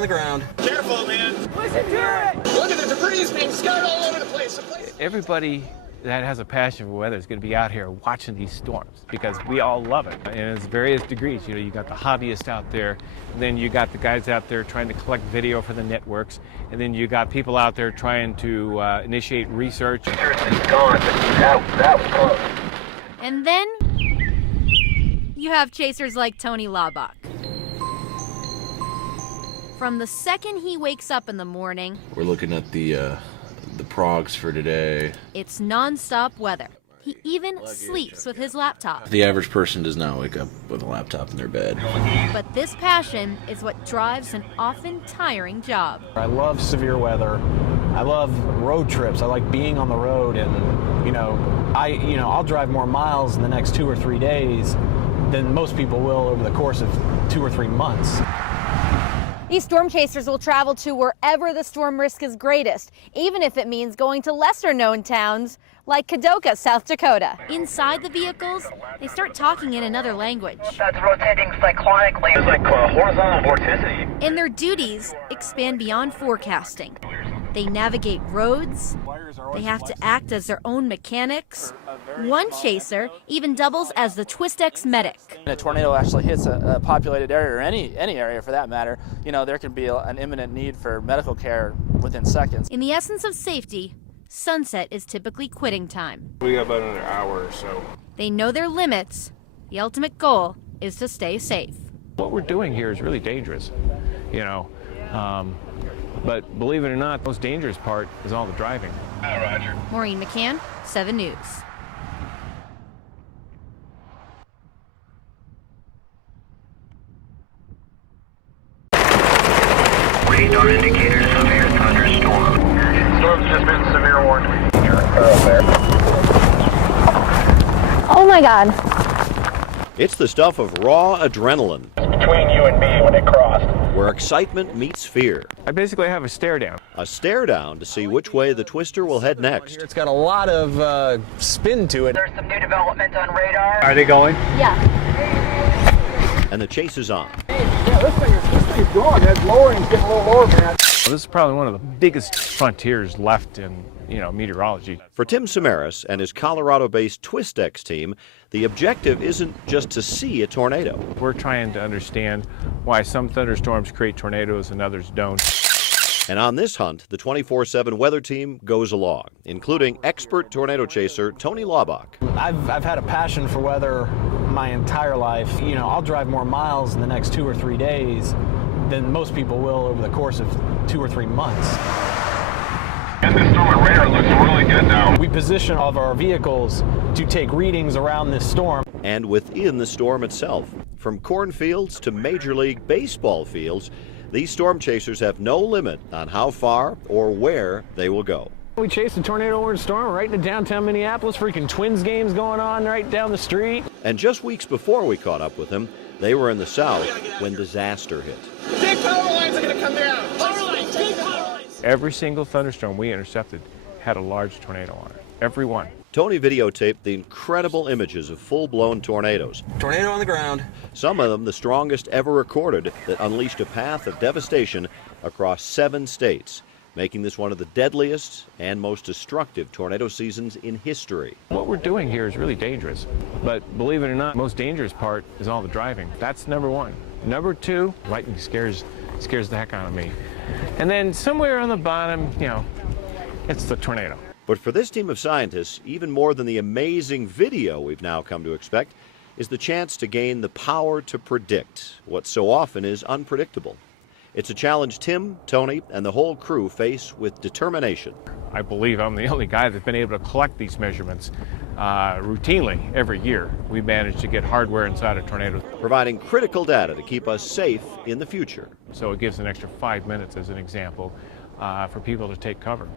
on the ground. Careful, man. Listen to it. Look at the debris being scattered all over the place. Everybody that has a passion for weather is going to be out here watching these storms because we all love it. And it's various degrees. You know, you got the hobbyists out there, and then you got the guys out there trying to collect video for the networks, and then you got people out there trying to initiate research. That was close. And then you have chasers like Tony Laubach. From the second he wakes up in the morning, we're looking at the progs for today. It's non-stop weather. He even sleeps with his laptop. The average person does not wake up with a laptop in their bed. But this passion is what drives an often tiring job. I love severe weather. I love road trips. I like being on the road, and I'll drive more miles in the next 2 or 3 days than most people will over the course of 2 or 3 months. These storm chasers will travel to wherever the storm risk is greatest, even if it means going to lesser-known towns like Kadoka, South Dakota. Inside the vehicles, they start talking in another language. That's rotating cyclonically. It's like horizontal vorticity. And their duties expand beyond forecasting. They navigate roads. They have to act as their own mechanics. One chaser even doubles as the TWISTEX medic. When a tornado actually hits a populated area, or any area for that matter, there can be an imminent need for medical care within seconds. In the essence of safety, sunset is typically quitting time. We got about another hour or so. They know their limits. The ultimate goal is to stay safe. What we're doing here is really dangerous, but believe it or not, the most dangerous part is all the driving. Roger. Maureen McCann, 7 News. Radar indicator severe thunderstorm. Storm's just been severe warning. Oh my God. It's the stuff of raw adrenaline. Between you and me when it crossed. Where excitement meets fear. I basically have a stare down. A stare down to see which way the twister will head next. It's got a lot of spin to it. There's some new development on radar. Are they going? Yeah. And the chase is on. Yeah, this thing is going. It's lowering, getting a little lower, man. Well, this is probably one of the biggest frontiers left in, meteorology. For Tim Samaras and his Colorado-based TWISTEX team, the objective isn't just to see a tornado. We're trying to understand why some thunderstorms create tornadoes and others don't. And on this hunt, the 24/7 weather team goes along, including expert tornado chaser Tony Laubach. I've had a passion for weather my entire life. I'll drive more miles in the next 2 or 3 days than most people will over the course of 2 or 3 months. And this storm and radar looks really good now. We position all of our vehicles to take readings around this storm. And within the storm itself, from cornfields to Major League Baseball fields, these storm chasers have no limit on how far or where they will go. We chased a tornado-warned storm right into downtown Minneapolis, freaking Twins games going on right down the street. And just weeks before we caught up with them, they were in the south when disaster hit. Big power lines are going to come down. Power lines, big power lines. Every single thunderstorm we intercepted had a large tornado on it. Every one. Tony videotaped the incredible images of full-blown tornadoes. Tornado on the ground. Some of them the strongest ever recorded that unleashed a path of devastation across 7 states, making this one of the deadliest and most destructive tornado seasons in history. What we're doing here is really dangerous, but believe it or not, the most dangerous part is all the driving. That's number one. Number two, lightning scares the heck out of me. And then somewhere on the bottom, it's the tornado. But for this team of scientists, even more than the amazing video we've now come to expect, is the chance to gain the power to predict what so often is unpredictable. It's a challenge Tim, Tony, and the whole crew face with determination. I believe I'm the only guy that's been able to collect these measurements routinely every year. We managed to get hardware inside a tornado. Providing critical data to keep us safe in the future. So it gives an extra 5 minutes, as an example, for people to take cover.